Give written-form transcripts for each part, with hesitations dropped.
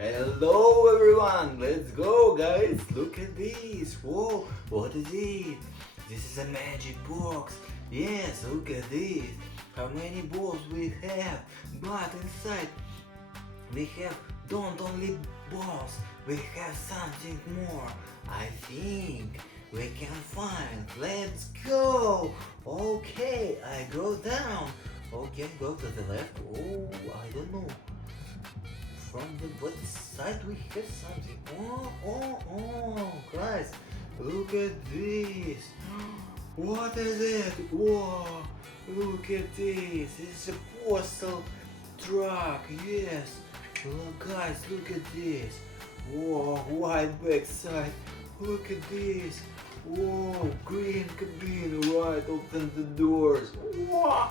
Hello everyone, let's go guys, look at this. Whoa, what is it? This is a magic box. Yes, look at this. How many balls we have? But inside we have don't only balls, we have something more. I think we can find. Let's go. Okay, I go down. Okay, go to the left. Oh, I don't know. From the what side we have something. Oh, guys, look at this. What is it? Whoa, look at this. It's a postal truck. Yes. Look, guys, look at this. Whoa, white backside. Look at this. Whoa, green cabin. Right, open the doors. Whoa,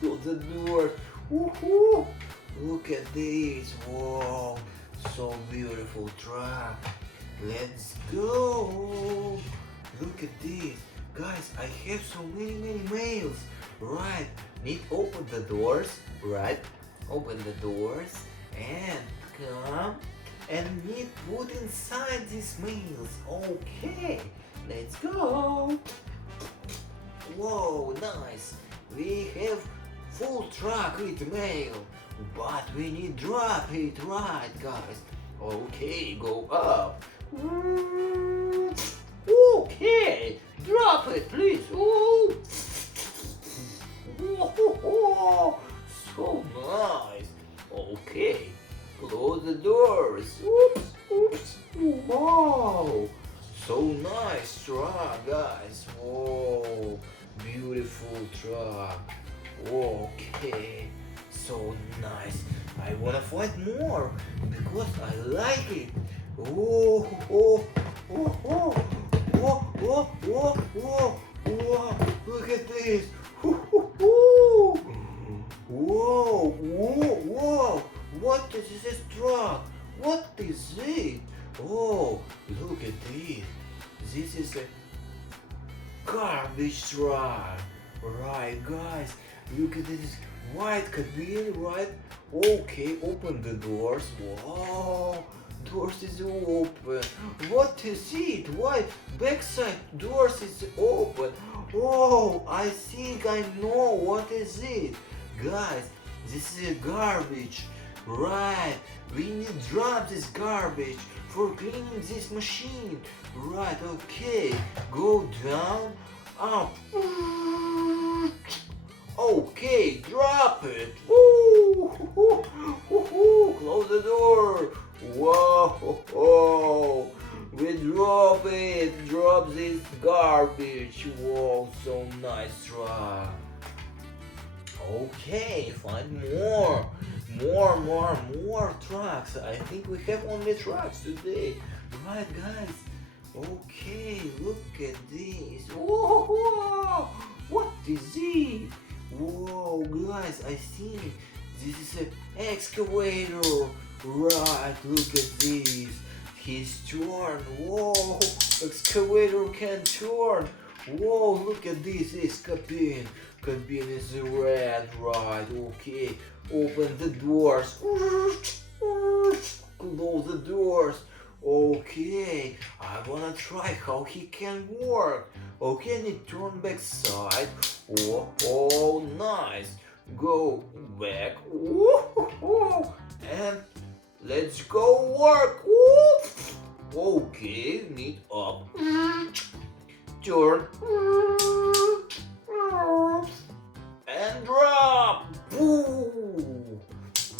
close the doors. Woohoo! Look at this. Whoa, so beautiful truck. Let's go. Look at this. Guys, I have so many mails. Right, need open the doors. Right, open the doors and come and need put inside these mails. Okay, let's go. Whoa, nice. We have full truck with mail, but we need drop it, right, guys? Okay, go up. Okay, drop it, please. Ooh. Whoa, so nice. Okay, close the doors. Oops. Wow, so nice truck, guys. Whoa, beautiful truck. Okay, so nice. I wanna find more because I like it. Oh, look at this. Whoa, what is this truck? What is it? Oh, look at this. This is a garbage truck. Right, guys, look at this white cabin, right? Okay, open the doors. Wow, doors is open. What is it? Why backside doors is open? Oh, I think I know what is it. Guys, this is a garbage. Right, we need to drop this garbage for cleaning this machine. Right, okay, go down, up. Okay, drop it. Close the door. Whoa, we drop it. Drop this garbage. Whoa, so nice truck. Okay, find more trucks. I think we have only trucks today. Right, guys. Okay, look at this. Whoa, what is it? Whoa, guys, I think this is an excavator. Right, look at this. He's turned. Whoa, excavator can turn. Whoa, look at this. This cabin. Cabin is red. Right, okay. Open the doors. Close the doors. Okay, I wanna try how he can work. Okay, and it turn back side. Oh, nice. Go back. And let's go work. Okay, need up. Turn. And drop.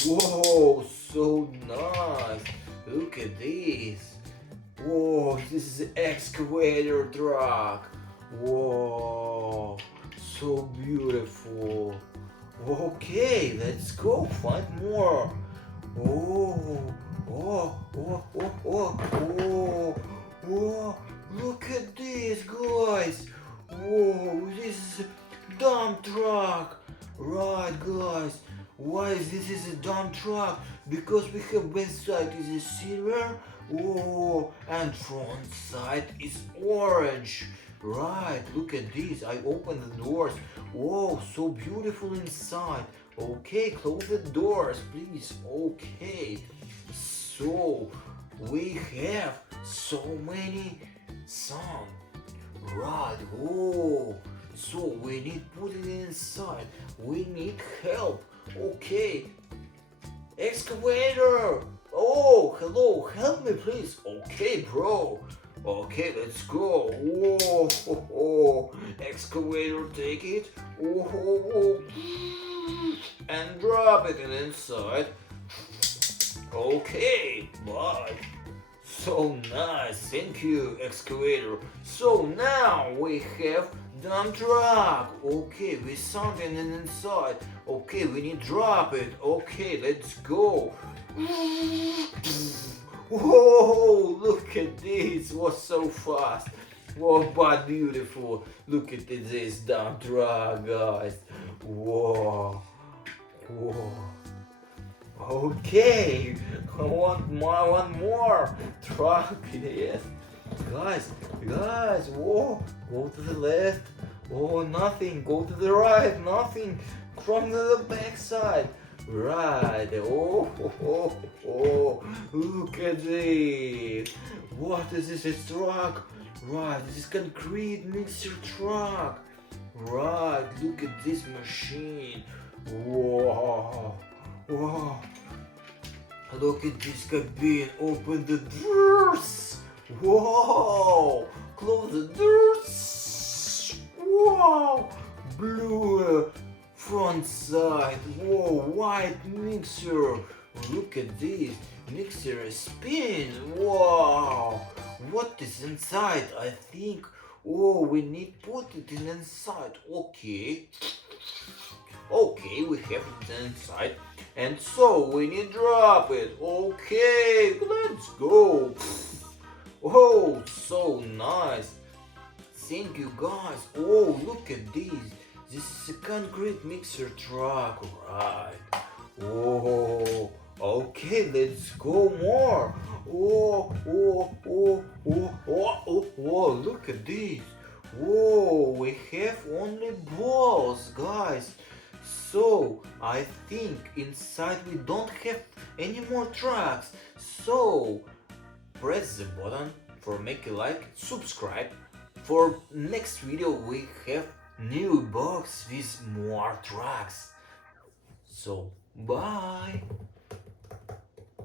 Whoa, so nice. Look at this. Whoa, this is an excavator truck. Whoa, so beautiful. Okay, let's go find more. Whoa, look at this, guys. Whoa, this is a dump truck. Right, guys. Why this is a dump truck? Because we have back side is a silver, and front side is orange. Right, look at this. I open the doors. Whoa, so beautiful inside. Okay, close the doors, please. Okay, So we have so many sand. Right. Oh. So we need put it inside. We need help. Okay. Excavator. Oh, hello. Help me, please. Okay, bro. Okay, let's go. Whoa, oh, oh. Excavator, take it. Oh, oh, oh. And drop it inside. Okay, bye. So nice, thank you, Excavator. So now we have dump truck. Okay, with something inside. Okay, we need drop it. Okay, let's go. Whoa, look at this, it was so fast. Whoa, but beautiful. Look at this dump truck, guys. Whoa, whoa. Okay, I want one more truck. Yes, guys. Whoa, go to the left. Oh, nothing. Go to the right. Nothing. From the back side. Right. Oh. Look at this. What is this? A truck. Right. This is concrete mixer truck. Right. Look at this machine. Whoa. Wow. Look at this cabin. Open the doors. Whoa. Close the doors. Wow. Blue front side. Whoa. White mixer. Look at this. Mixer spins. Wow. What is inside? I think. Oh, we need put it inside. Okay. Okay, we have it inside. And so we need drop it. Okay, let's go. Oh, so nice. Thank you guys. Oh, look at this. This is a concrete mixer truck, right? Oh, okay, let's go more. Oh, look at this. Whoa, we have only balls, guys. So, I think inside we don't have any more trucks. So, press the button for make a like, subscribe. For next video we have new box with more trucks. So, bye!